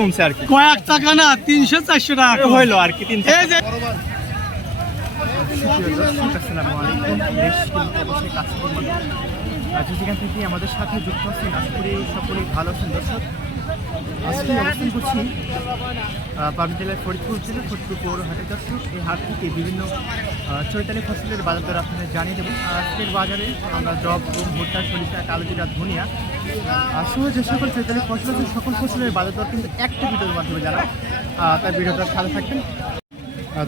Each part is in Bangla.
কমছে আর কি। কয়েক টাকা না তিনশো চারশো টাকা হইল আর কি তিন এই যে আসসালামু আলাইকুম দেশ কিন্তু অবশ্যই কাছে করবেন আজ যেখান থেকে আমাদের সাথে যুক্ত আছেন। আশা করি সকলেই ভালো আছেন। দর্শক আজকে অবস্থান করছি পাবনা জেলার ফরিদপুর জেলা ফরিদপুর পৌর দর্শক, এই হাট থেকে বিভিন্ন চৈতালি ফসলের বাজার দর আপনাদের জানিয়ে দেবো। আজকের বাজারে আমরা জব গম ভুট্টা, সরিষা, কালোজিরা, ধনিয়া সহ যে সকল চৈতালি ফসল আছে, সকল ফসলের বাজার দর কিন্তু একটা ভিডিওর মাধ্যমে জানা তার ভিডিওটা ভালো থাকবেন।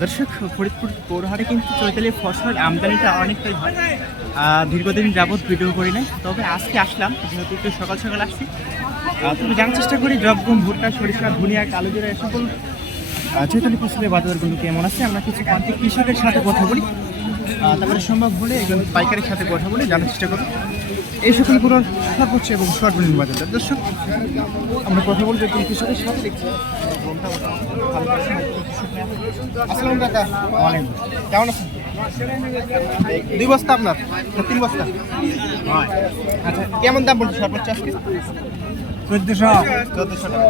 দর্শক, ফরিদপুর পৌরহাটে কিন্তু চৈতালি ফসলের আমদানিটা অনেকটাই দীর্ঘদিন যাবৎ ভিডিও করি নাই তবে আজকে আসলাম যেহেতু একটু সকাল সকাল আসছি। তবে জানার চেষ্টা করি জবগম ভুট্টা সরিষা ধনিয়া কালোজিরা এ সকল চৈতালি ফসলের বাজারগুলো কেমন আছে আমরা কিছু প্রান্তিক কৃষকের সাথে কথা বলি। তারপরে সম্ভব হলে একজন পাইকারের সাথে কথা বলে জানার চেষ্টা করব এই সকলগুলোর সর্বোচ্চ এবং সর্বনিম্ন বাজার দর। দর্শক আমরা কথা বলব একজন কৃষকের সাথে দেখছি। কেমন আছেন? দুই বস্তা আপনার? তিন বস্তা? আচ্ছা কেমন দাম বলছে সর্বোচ্চ আজকে চোদ্দশো। চোদ্দশো টাকা।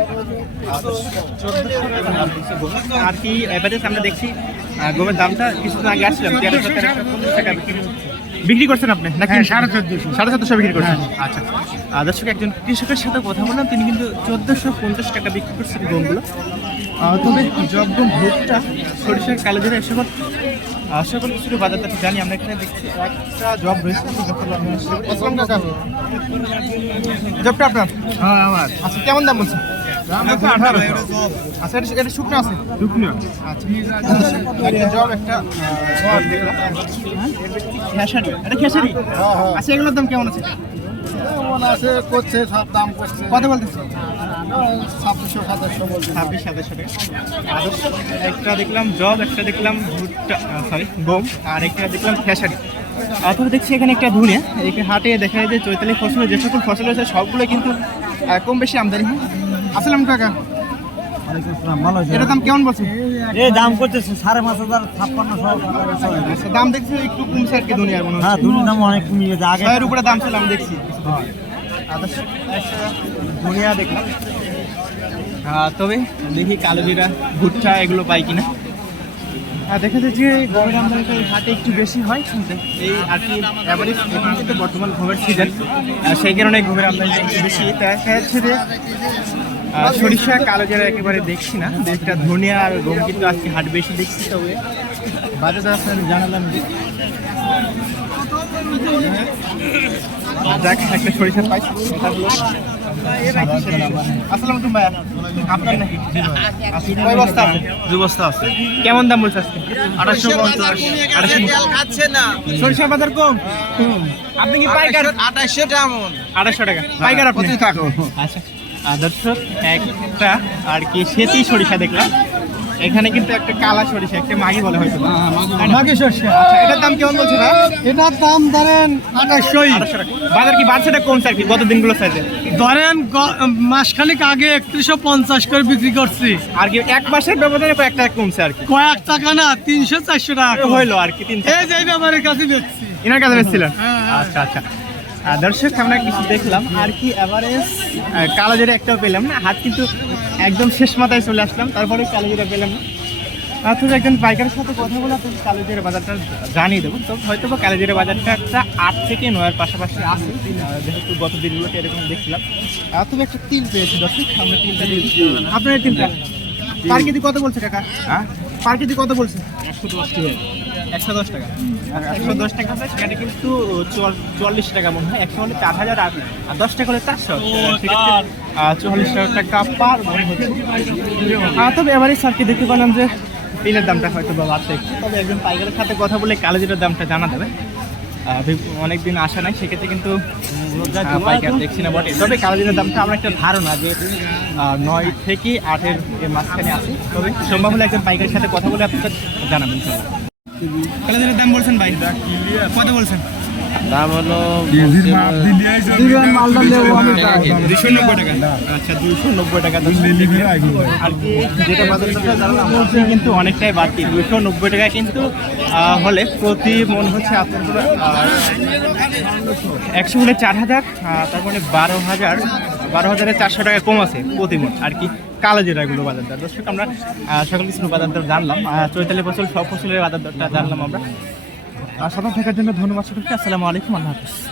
আর কি এবারে আমরা দেখছি গমের দামটা কিছুদিন আগে আসছিলাম তেরোশো তেরোশো টাকা বিক্রি করছেন আপনি নাকি? হ্যাঁ, সাড়ে চোদ্দশো। সাড়ে চোদ্দশো বিক্রি করছেন। আচ্ছা। আর দর্শক একজন কৃষকের সাথে কথা বললাম তিনি কিন্তু চোদ্দশো পঞ্চাশ টাকা বিক্রি করছেন গমগুলো। তবে জবগম ভোটটা সরিষার কালো জিরা এসব সকল কিছুর বাজারটা জানি আমরা এখানে দেখছি একটা জব রয়েছে জবটা আপনার? হ্যাঁ আমার। আচ্ছা কেমন দাম বলছেন? আঠারোশো আচ্ছা এটা এটা শুকনো আছে? শুকনো। আচ্ছা জব একটা জব দেখলাম খেসারি? এটা খেসারি? আচ্ছা এগুলোর দাম কেমন আছে? মনে আছে করছে সব দাম করছে? কত বলতেছে? ছাব্বিশশো সাতাশশো বলছে। ছাব্বিশ সাতাশশো টাকা। আদর্শ একটা দেখলাম জব একটা দেখলাম ভুট্টা সরি গম আর একটা দেখলাম খেসারি। অথবা দেখছি এখানে একটা ধুনে এখানে হাটে দেখা যায় যে চৈতালি ফসলের যে সকল ফসল আছে সবগুলো কিন্তু কম বেশি আমদানি হয়। আসসালাম এটার দাম কেমন বলছে এই দাম করতেছে সাড়ে পাঁচ হাজার আচ্ছা, দাম দেখছি একটু কমছে আর কি দুনিয়ার মনে হ্যাঁ দাম অনেক কমে গেছে আগে উপরে দাম ছিল আমি দেখছি। দুনিয়া দেখলাম। তবে দেখি কালো জিরা ভুট্টা এগুলো পাই কিনা। আর দেখা যায় যে গমের আমদানিটা এই হাটে একটু বেশি হয় শুনতে। এই আর কি অ্যাভারেজ এখন কিন্তু বর্তমান গমের সিজন সেই কারণে গমের আমদানিটা একটু বেশি। দেখা যাচ্ছে যে সরিষা কালো জিরা একেবারে দেখছি না। একটা ধনিয়া আর গম কিন্তু আজকে হাট বেশি দেখছি, তবে বাজারে আপনার জানালাম যে একটা সরিষা পাই এটা হলো আসসালামু আলাইকুম ভাইয়া আপনার নাকি? আচ্ছা, কয় বস্তা আছে? দুই বস্তা আছে। কেমন দাম বলছে আজকে? আঠাশশো পঞ্চাশ। খাচ্ছে না। সরিষা বাজার কম? আপনি কি পাইকার? আঠাশশো টাকা আড়াইশো টাকা। পাইকার আপনি? থাকো? আচ্ছা আদর্শ একটা আর কি সেতি সরিষা দেখলাম। এখানে কিন্তু একটা কালা সরিষা একটা মাগি বলে হয়তো মাগে শস্য আচ্ছা এটার দাম কেমন বলছে ভাই? এটার দাম ধরেন আঠাশশোই। বাজার কি বাড়ছে না কমছে আর কি গত দিনগুলো সাইজে ধরেন মাসখানেক আগে একত্রিশশো পঞ্চাশ করে বিক্রি করছি। আর কি এক মাসের ব্যবধানে কয়েকটা কমছে আর কি? কয়েক টাকা না তিনশো চারশো টাকা হইল আর কি তিন এই যে এই ব্যাপারের কাছে দেখছি এনার কাছে বেচছিলেন? হ্যাঁ, হ্যাঁ। আচ্ছা আচ্ছা। দর্শক আমরা কিছু দেখলাম। আর কি এভারেজ কালো জিরা একটাও পেলাম না হাত কিন্তু একদম শেষ মাথায় চলে আসলাম তারপরে কালো জিরা পেলাম না। অথচ একজন পাইকারের সাথে কথা বলে আপনার কালো জিরা বাজারটা জানিয়ে দেবো। তো হয়তো বা কালো জিরা বাজারটা একটা আট থেকে নয়ের পাশাপাশি আছে। আহ, যেহেতু গত দিনগুলোতে এরকম দেখছিলাম। আর একটা তিল পেয়েছি দর্শক আমরা তিনটা আপনার তিনটা পার কেজি কত বলছে কাকা? হ্যাঁ? পার কেজি কত বলছে? একশো দশ টাকা একশো দশ টাকা। একশো দশ টাকা আছে সেখানে কিন্তু চুয়াল- চুয়াল্লিশ টাকা মনে হয়। একশো হলে চার হাজার আর দশ টাকা হলে চারশো। চুয়াল্লিশ টাকা পার মনে হচ্ছে। তবে এবারে স্যারকে দেখতে পেলাম যে তিলের দামটা হয়তো বা একটু। তবে একজন পাইকারের সাথে কথা বলে কালেজের দামটা জানা দেবে অনেকদিন আসা নাই সেক্ষেত্রে কিন্তু পাইকার দেখছি না বটে। তবে কালেজের দামটা আমার একটা ধারণা যে নয় থেকে আটের মাঝখানে আছে। তবে সম্ভব হলে একজন পাইকারের সাথে কথা বলে আপনাকে জানাবেন কালেজের দাম বলছেন ভাই? কত বলছেন? দাম হলো দুশো নব্বই টাকা। আচ্ছা দুশো নব্বই টাকা আর কি যেটা বাজার দরটা জানলাম বলছি কিন্তু অনেকটাই বাড়তি। দুশো নব্বই টাকা কিন্তু হলে প্রতি মন হচ্ছে আপনার একশো হলে চার হাজার তারপরে বারো হাজার বারো হাজারে চারশো টাকা কম আছে প্রতি মন। আর কি কালো জিরাগুলো বাজার দর। দর্শক, আমরা সকল কিছু বাজার দর জানলাম। চৈতালি ফসল, সব ফসলের বাজার দরটা জানলাম আমরা। সাথে থাকার জন্য ধন্যবাদ সকলকে। আসসালামু আলাইকুম, আল্লাহ হাফিজ।